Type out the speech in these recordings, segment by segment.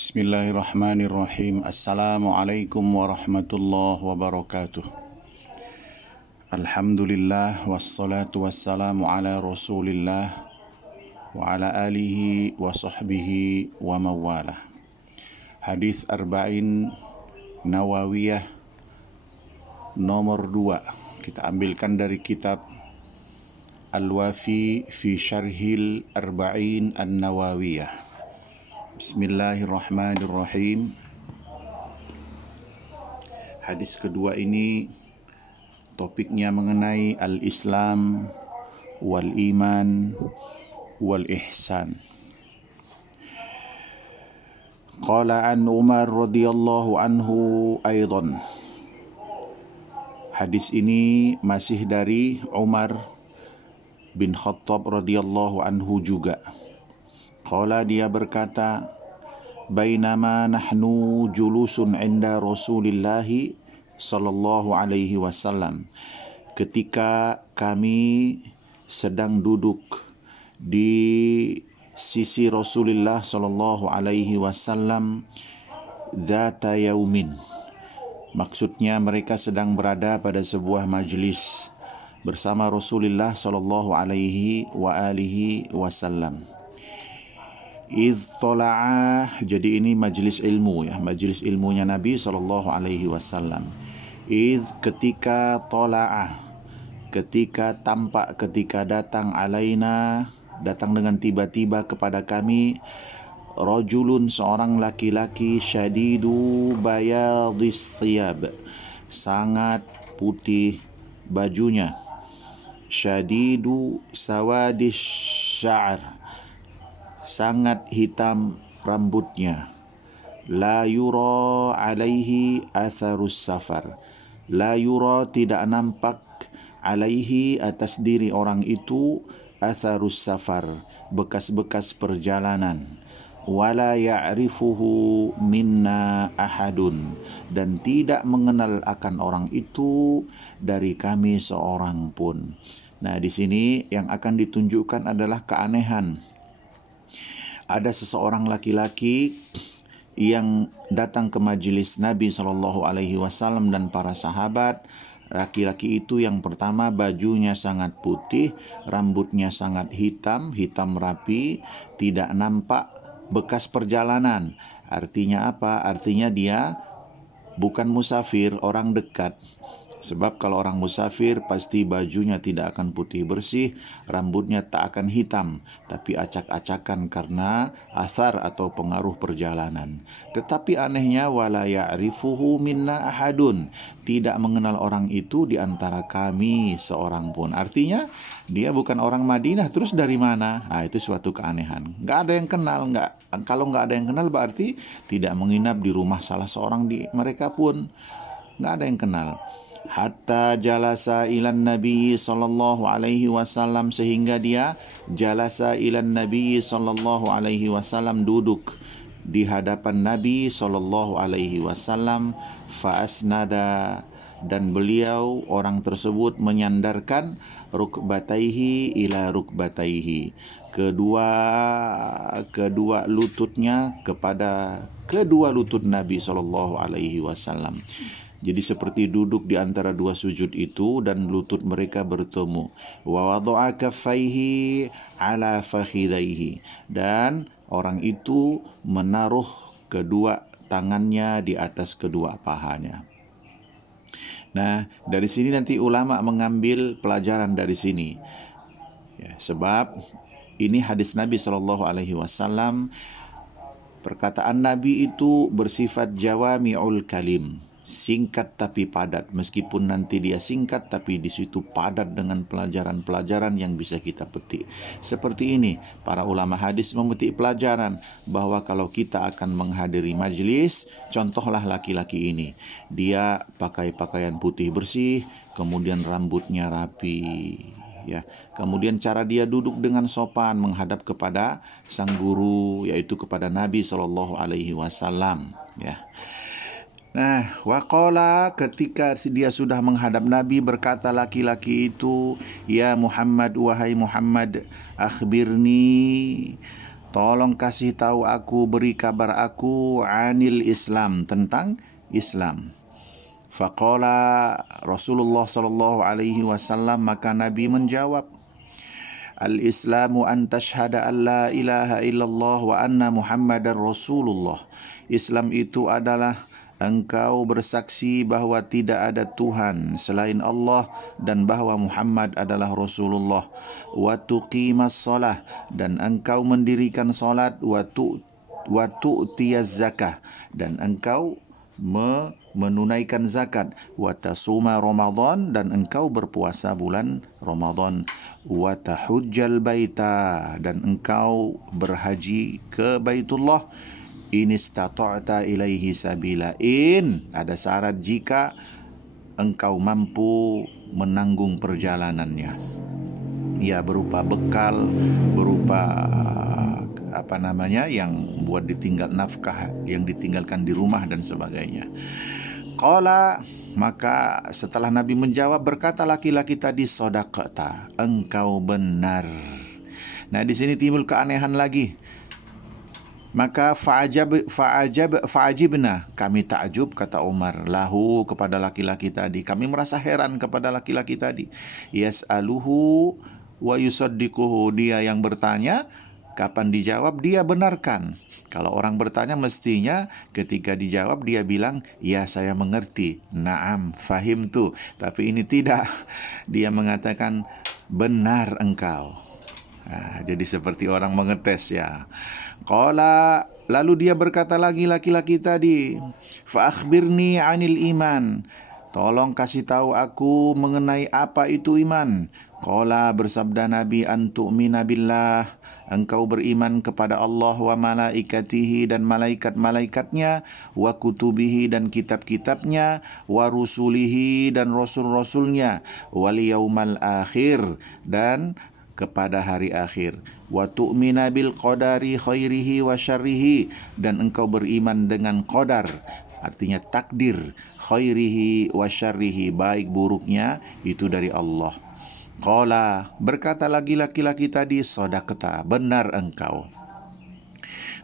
Bismillahirrahmanirrahim. Assalamualaikum warahmatullahi wabarakatuh. Alhamdulillah wassalatu wassalamu ala Rasulillah wa ala alihi wa sahbihi wa mawalah. Hadis Arba'in Nawawiyah nomor 2. Kita ambilkan dari kitab Al-Wafi fi Syarhil Arba'in An-Nawawiyah. Bismillahirrahmanirrahim. Hadis kedua ini topiknya mengenai al-Islam wal iman wal ihsan. Qala an Umar radhiyallahu anhu aidan. Hadis ini masih dari Umar bin Khattab radhiyallahu anhu juga. Qala, dia berkata, bainama nahnu julusun inda Rasulillahi sallallahu alaihi wasallam. Ketika kami sedang duduk di sisi Rasulullah sallallahu alaihi wasallam, dzata yaumin. Maksudnya mereka sedang berada pada sebuah majlis bersama Rasulullah sallallahu alaihi wasallam. Idh tola'ah, jadi ini majlis ilmu ya, majlis ilmunya Nabi sallallahu alaihi wasallam. Idh, ketika tola'ah, ketika tampak, ketika datang alaina, datang dengan tiba-tiba kepada kami, rajulun, seorang laki-laki, syadidu bayadis thiyab, sangat putih bajunya, syadidu sawadis sya'ar, sangat hitam rambutnya, la yura alaihi atharus safar, la yura, tidak nampak, alaihi, atas diri orang itu, atharus safar, bekas-bekas perjalanan, wala ya'rifuhu minna ahadun, dan tidak mengenal akan orang itu dari kami seorang pun. Nah, di sini yang akan ditunjukkan adalah keanehan. Ada seseorang laki-laki yang datang ke majelis Nabi Shallallahu Alaihi Wasallam dan para sahabat. Laki-laki itu yang pertama bajunya sangat putih, rambutnya sangat hitam rapi, tidak nampak bekas perjalanan. Artinya apa? Artinya dia bukan musafir, orang dekat. Sebab kalau orang musafir pasti bajunya tidak akan putih bersih, rambutnya tak akan hitam, tapi acak-acakan karena athar atau pengaruh perjalanan. Tetapi anehnya, wala ya'rifuhu minna ahadun, tidak mengenal orang itu di antara kami seorang pun. Artinya dia bukan orang Madinah, terus dari mana? Nah, itu suatu keanehan. Nggak ada yang kenal, kalau nggak ada yang kenal berarti tidak menginap di rumah salah seorang di mereka pun. Nggak ada yang kenal. Hatta jalasa ilan Nabi sallallahu alaihi wasallam, sehingga dia jalasa ilan Nabi sallallahu alaihi wasallam, duduk di hadapan Nabi sallallahu alaihi wasallam, fa asnada, dan beliau orang tersebut menyandarkan rukbataihi ila rukbataihi, kedua lututnya kepada kedua lutut Nabi sallallahu alaihi wasallam. Jadi seperti duduk di antara dua sujud itu dan lutut mereka bertemu. Wa wada'a kaffaihi ala fakhidaihi, dan orang itu menaruh kedua tangannya di atas kedua pahanya. Nah, dari sini nanti ulama mengambil pelajaran dari sini. Ya, sebab ini hadis Nabi Shallallahu Alaihi Wasallam. Perkataan Nabi itu bersifat jawami'ul kalim, singkat tapi padat. Meskipun nanti dia singkat, tapi di situ padat dengan pelajaran-pelajaran yang bisa kita petik. Seperti ini, para ulama hadis memetik pelajaran bahwa kalau kita akan menghadiri majlis, contohlah laki-laki ini. Dia pakai pakaian putih bersih, kemudian rambutnya rapi, ya. Kemudian cara dia duduk dengan sopan menghadap kepada sang guru, yaitu kepada Nabi Shallallahu Alaihi Wasallam, ya. Nah, waqala, ketika dia sudah menghadap Nabi, berkata laki-laki itu, ya Muhammad, wahai Muhammad, akhbirni, tolong kasih tahu aku, beri kabar aku anil Islam, tentang Islam. Faqala Rasulullah sallallahu alaihi wasallam, maka Nabi menjawab, Al-Islamu an tashhada an la ilaha illallah wa anna Muhammadar Rasulullah. Islam itu adalah engkau bersaksi bahwa tidak ada Tuhan selain Allah dan bahwa Muhammad adalah Rasulullah. Wa tuqimas shalah, dan engkau mendirikan salat. Wa tu'tiyaz zakah, dan engkau menunaikan zakat. Wa tasuma Ramadan, dan engkau berpuasa bulan Ramadan. Wa tahujjal baita, dan engkau berhaji ke Baitullah. In istata'ta ilaihi sabila, ada syarat jika engkau mampu menanggung perjalanannya, ya berupa bekal, berupa yang buat ditinggal, nafkah yang ditinggalkan di rumah dan sebagainya. Qala, maka setelah Nabi menjawab, berkata laki-laki tadi, shadaqta, engkau benar. Nah, di sini timbul keanehan lagi. Maka fa'ajibna, kami takjub, kata Umar, lahu, kepada laki-laki tadi. Kami merasa heran kepada laki-laki tadi. Yas'aluhu wa yusaddiquhu, dia yang bertanya, kapan dijawab dia benarkan. Kalau orang bertanya mestinya ketika dijawab dia bilang, ya saya mengerti, na'am, fahimtu. Tapi ini tidak, dia mengatakan, benar engkau. Nah, jadi seperti orang mengetes ya. Qala, lalu dia berkata lagi laki-laki tadi, fa akhbirni anil iman, tolong kasih tahu aku mengenai apa itu iman. Qala, bersabda Nabi, an tu'mina billah, engkau beriman kepada Allah, wa malaikatihi, dan malaikat-malaikatnya, wa kutubihi, dan kitab-kitabnya, wa rusulihi, dan rasul-rasulnya, wal yaumal akhir, dan kepada hari akhir. Wa tu'mina bil qadari khairihi wa syarrihi, dan engkau beriman dengan qadar, artinya takdir, khairihi wa syarrihi, baik buruknya itu dari Allah. Qala, berkata lagi laki-laki tadi, shadaqta, benar engkau.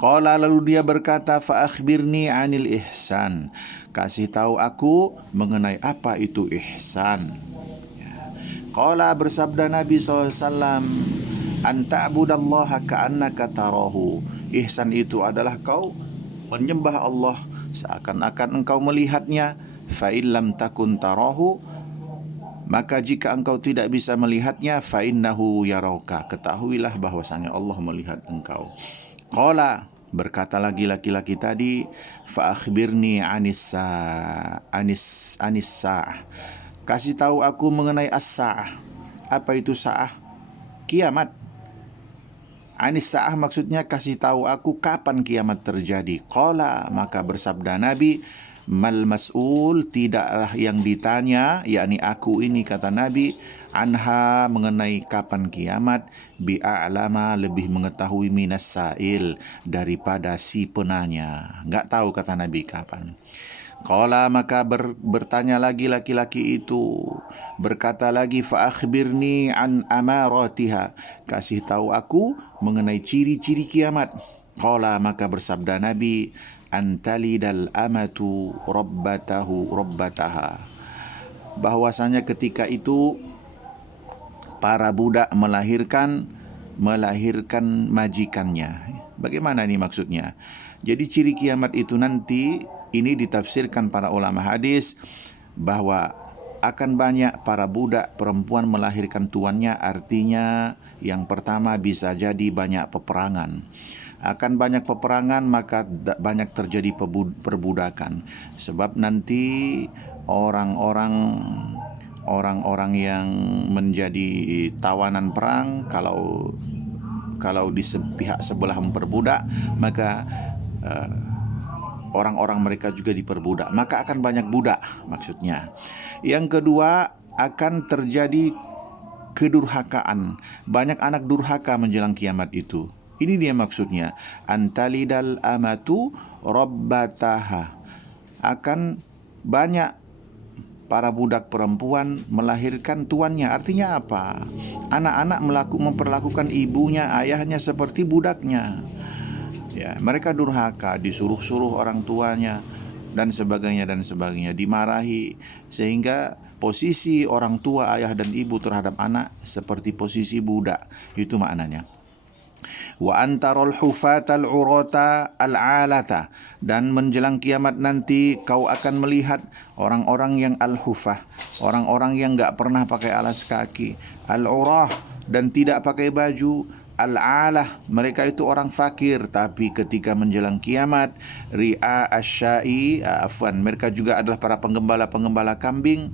Qala, lalu dia berkata, fa akhbirni anil ihsan, kasih tahu aku mengenai apa itu ihsan. Qala, bersabda Nabi SAW, an ta'budallaha ka'annaka tarahu. Ihsan itu adalah kau menyembah Allah seakan-akan engkau melihatnya. Fa illam takun tarahu, maka jika engkau tidak bisa melihatnya, fa innahu yarauka, ketahuilah bahwasanya Allah melihat engkau. Qala, berkata lagi laki-laki tadi, fa akhbirni anis sa'ah, kasih tahu aku mengenai as-sa'ah. Apa itu sa'ah? Kiamat. Anis sa'ah maksudnya kasih tahu aku kapan kiamat terjadi. Qala, maka bersabda Nabi, mal mas'ul, tidaklah yang ditanya, yakni aku ini, kata Nabi, anha, mengenai kapan kiamat, bi'a'lama, lebih mengetahui minas sa'il, daripada si penanya. Enggak tahu, kata Nabi, kapan. Qala, maka bertanya lagi laki-laki itu, berkata lagi, fa akhbirni an amaratiha, kasih tahu aku mengenai ciri-ciri kiamat. Qala, maka bersabda Nabi, antalidal amatu rabbataha, bahwasanya ketika itu para budak melahirkan majikannya. Bagaimana ini maksudnya? Jadi ciri kiamat itu nanti, ini ditafsirkan para ulama hadis bahwa akan banyak para budak perempuan melahirkan tuannya. Artinya yang pertama bisa jadi banyak peperangan. Akan banyak peperangan, maka banyak terjadi perbudakan. Sebab nanti orang-orang yang menjadi tawanan perang, kalau di pihak sebelah memperbudak, maka orang-orang mereka juga diperbudak, maka akan banyak budak maksudnya. Yang kedua, akan terjadi kedurhakaan, banyak anak durhaka menjelang kiamat itu. Ini dia maksudnya, antalidal amatu rabbataha, akan banyak para budak perempuan melahirkan tuannya. Artinya apa? Anak-anak memperlakukan ibunya, ayahnya seperti budaknya. Ya, mereka durhaka, disuruh-suruh orang tuanya dan sebagainya, dimarahi, sehingga posisi orang tua, ayah dan ibu terhadap anak seperti posisi budak. Itu maknanya. Wa antarul hufatal urata al-alata, dan menjelang kiamat nanti kau akan melihat orang-orang yang al-hufah, orang-orang yang enggak pernah pakai alas kaki, al-urah, dan tidak pakai baju, al-alah, mereka itu orang fakir, tapi ketika menjelang kiamat ri'a asyai, mereka juga adalah para penggembala-penggembala kambing,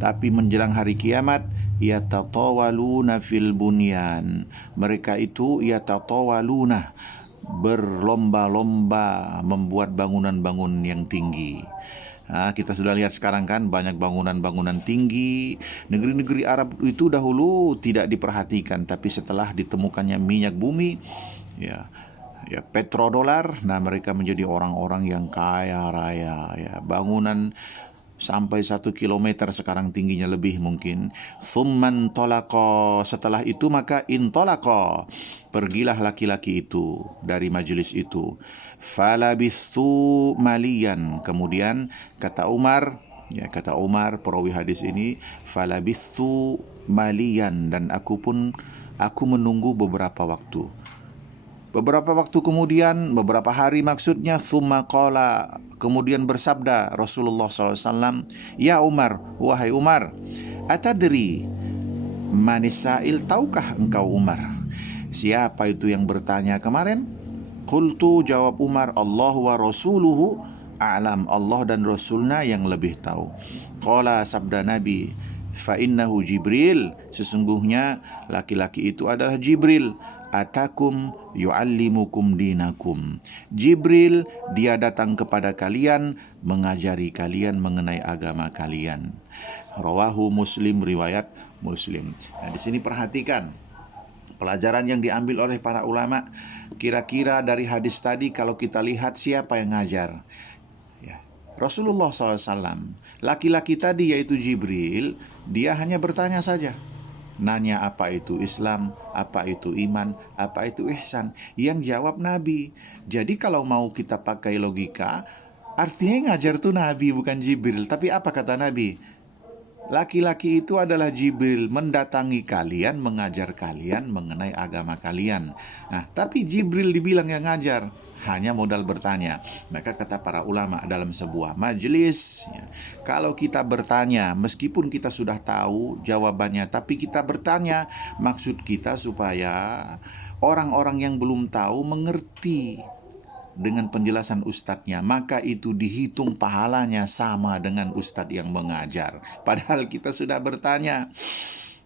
tapi menjelang hari kiamat yatatawaluna fil bunyan, mereka itu yatatawaluna, berlomba-lomba membuat bangunan-bangunan yang tinggi. Nah, kita sudah lihat sekarang kan banyak bangunan-bangunan tinggi. Negeri-negeri Arab itu dahulu tidak diperhatikan, tapi setelah ditemukannya minyak bumi, ya petrodolar, nah mereka menjadi orang-orang yang kaya raya. Ya, bangunan sampai 1 kilometer sekarang tingginya lebih mungkin. Thumman tolako, setelah itu maka intolako, pergilah laki-laki itu dari majelis itu. Falabistu malian, kemudian kata Umar perawi hadis ini, falabistu malian, dan aku menunggu beberapa waktu. Beberapa waktu kemudian, beberapa hari maksudnya, summa qala, kemudian bersabda Rasulullah SAW, ya Umar, wahai Umar, atadri manisail, tahukah engkau Umar siapa itu yang bertanya kemarin? Qultu, jawab Umar, Allah wa rasuluhu a'lam, Allah dan Rasulnya yang lebih tahu. Qala, sabda Nabi, fa innahu Jibril, sesungguhnya laki-laki itu adalah Jibril, atakum yu'allimukum dinakum. Jibril, dia datang kepada kalian, mengajari kalian mengenai agama kalian. Rawahu Muslim, riwayat Muslim. Nah, di sini perhatikan pelajaran yang diambil oleh para ulama. Kira-kira dari hadis tadi kalau kita lihat siapa yang ngajar? Ya, Rasulullah SAW. Laki-laki tadi yaitu Jibril, dia hanya bertanya saja. Nanya apa itu Islam, apa itu iman, apa itu ihsan. Yang jawab Nabi. Jadi kalau mau kita pakai logika, artinya yang ngajar itu Nabi, bukan Jibril. Tapi apa kata Nabi? Laki-laki itu adalah Jibril, mendatangi kalian, mengajar kalian mengenai agama kalian. Nah, tapi Jibril dibilang yang ngajar, hanya modal bertanya. Maka kata para ulama dalam sebuah majelis, ya, kalau kita bertanya, meskipun kita sudah tahu jawabannya, tapi kita bertanya, maksud kita supaya orang-orang yang belum tahu mengerti dengan penjelasan ustadznya, maka itu dihitung pahalanya sama dengan ustadz yang mengajar. Padahal kita sudah bertanya,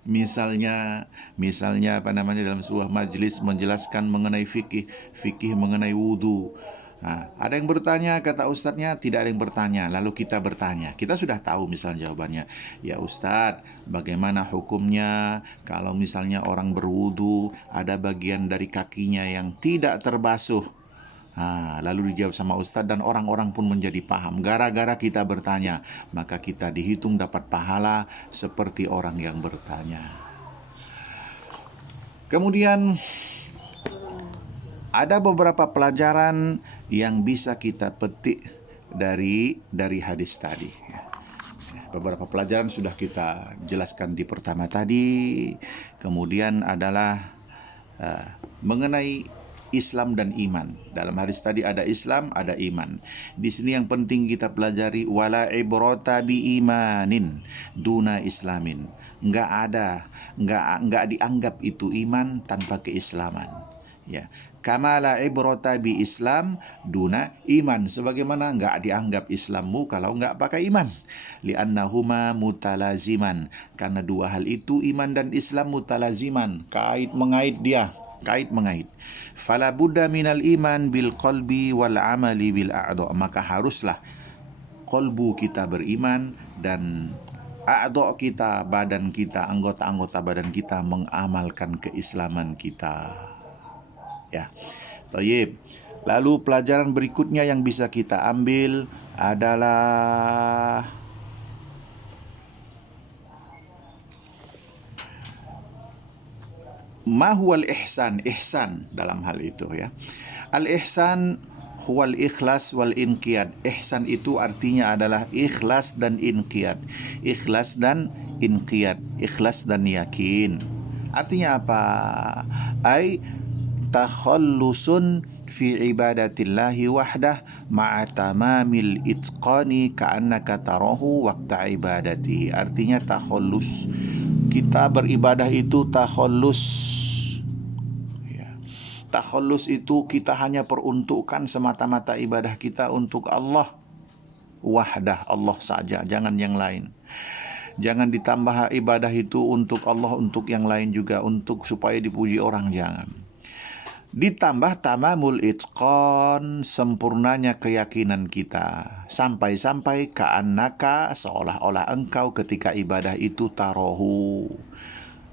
misalnya dalam sebuah majelis menjelaskan mengenai fikih mengenai wudu. Nah, ada yang bertanya, kata ustadznya, tidak ada yang bertanya. Lalu kita bertanya, kita sudah tahu misalnya jawabannya. Ya Ustadz, bagaimana hukumnya kalau misalnya orang berwudu ada bagian dari kakinya yang tidak terbasuh? Lalu dijawab sama Ustadz, dan orang-orang pun menjadi paham. Gara-gara kita bertanya, maka kita dihitung dapat pahala seperti orang yang bertanya. Kemudian ada beberapa pelajaran yang bisa kita petik dari hadis tadi. Beberapa pelajaran sudah kita jelaskan di pertama tadi. Kemudian adalah mengenai Islam dan iman. Dalam hadis tadi ada Islam, ada iman. Di sini yang penting kita pelajari, wala ibrata bi imanin duna islamin. Enggak dianggap itu iman tanpa keislaman. Ya, kamala ibrata bi Islam duna iman, sebagaimana enggak dianggap Islammu kalau enggak pakai iman. Li'annahuma mutalaziman, karena dua hal itu, iman dan Islam, mutalaziman, kait mengait. Fala budda minal iman bil qalbi wal amali bil a'dha, maka haruslah qalbu kita beriman dan a'dha kita, badan kita, anggota-anggota badan kita mengamalkan keislaman kita. Ya. Baik. Lalu pelajaran berikutnya yang bisa kita ambil adalah Ma huwal ihsan? Ihsan dalam hal itu ya. Al ihsan huwal ikhlas wal inqiyad. Ihsan itu artinya adalah ikhlas dan inqiyad. Ikhlas dan inqiyad, ikhlas dan yakin. Artinya apa? Ai takhallusun fi ibadatillahi wahdah ma'a tamamil itqani ka'annaka tarahu waqta ibadati. Artinya takhallus, kita beribadah itu takhallus ya. Takhallus itu kita hanya peruntukkan semata-mata ibadah kita untuk Allah wahdah, Allah saja, jangan yang lain. Jangan ditambah ibadah itu untuk Allah, untuk yang lain juga, untuk supaya dipuji orang, jangan. Ditambah tamamul itqan, sempurnanya keyakinan kita, sampai-sampai ka'annaka, seolah-olah engkau ketika ibadah itu tarohu,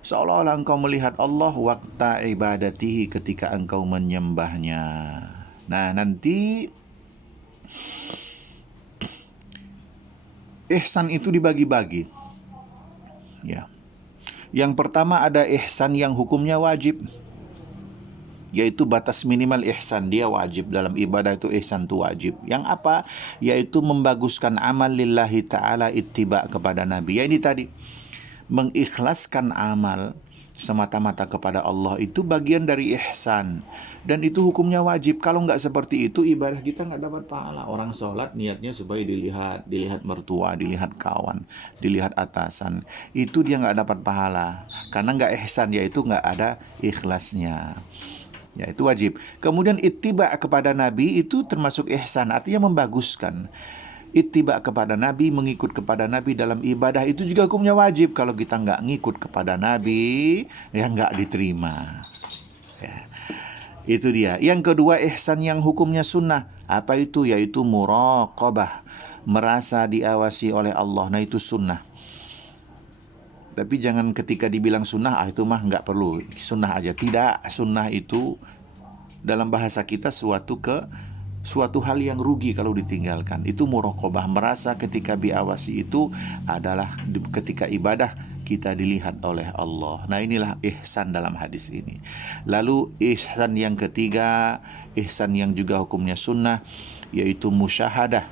seolah-olah engkau melihat Allah waktu ibadatihi, ketika engkau menyembahnya. Nah, nanti ihsan itu dibagi-bagi ya. Yang pertama ada ihsan yang hukumnya wajib, yaitu batas minimal ihsan, dia wajib dalam ibadah itu, ihsan itu wajib. Yang apa? Yaitu membaguskan amal lillahi ta'ala, ittiba kepada Nabi. Ya ini tadi, mengikhlaskan amal semata-mata kepada Allah itu bagian dari ihsan, dan itu hukumnya wajib. Kalau nggak seperti itu, ibadah kita nggak dapat pahala. Orang sholat niatnya supaya dilihat mertua, dilihat kawan, dilihat atasan, itu dia nggak dapat pahala karena nggak ihsan, yaitu nggak ada ikhlasnya. Ya, itu wajib. Kemudian ittiba kepada Nabi itu termasuk ihsan, artinya membaguskan. Ittiba kepada Nabi, mengikut kepada Nabi dalam ibadah itu juga hukumnya wajib. Kalau kita nggak ngikut kepada Nabi, ya nggak diterima. Ya, itu dia. Yang kedua, ihsan yang hukumnya sunnah. Apa itu? Yaitu muraqabah, merasa diawasi oleh Allah. Nah, itu sunnah. Tapi jangan ketika dibilang sunnah, itu mah nggak perlu, sunnah aja. Tidak, sunnah itu dalam bahasa kita suatu hal yang rugi kalau ditinggalkan. Itu muraqabah, merasa ketika diawasi itu adalah ketika ibadah kita dilihat oleh Allah. Nah, inilah ihsan dalam hadis ini. Lalu ihsan yang ketiga, ihsan yang juga hukumnya sunnah, yaitu musyahadah,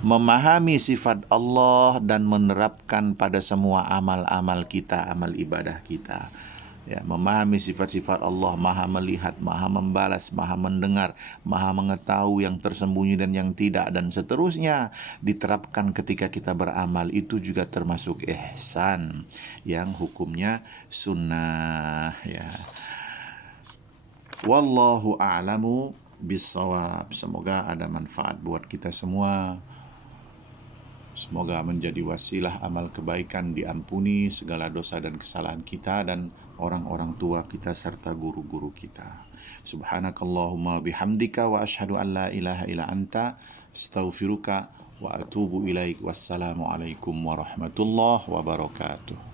memahami sifat Allah dan menerapkan pada semua amal-amal kita, amal ibadah kita. Ya, memahami sifat-sifat Allah, maha melihat, maha membalas, maha mendengar, maha mengetahui yang tersembunyi dan yang tidak, dan seterusnya diterapkan ketika kita beramal. Itu juga termasuk ihsan yang hukumnya sunnah ya. Wallahu a'lamu bissawab. Semoga ada manfaat buat kita semua. Semoga menjadi wasilah amal kebaikan, diampuni segala dosa dan kesalahan kita dan orang-orang tua kita serta guru-guru kita. Subhanakallahumma bihamdika wa ashhadu an la ilaha illa anta astaghfiruka wa atubu ilaik. Wassalamualaikum warahmatullahi wabarakatuh.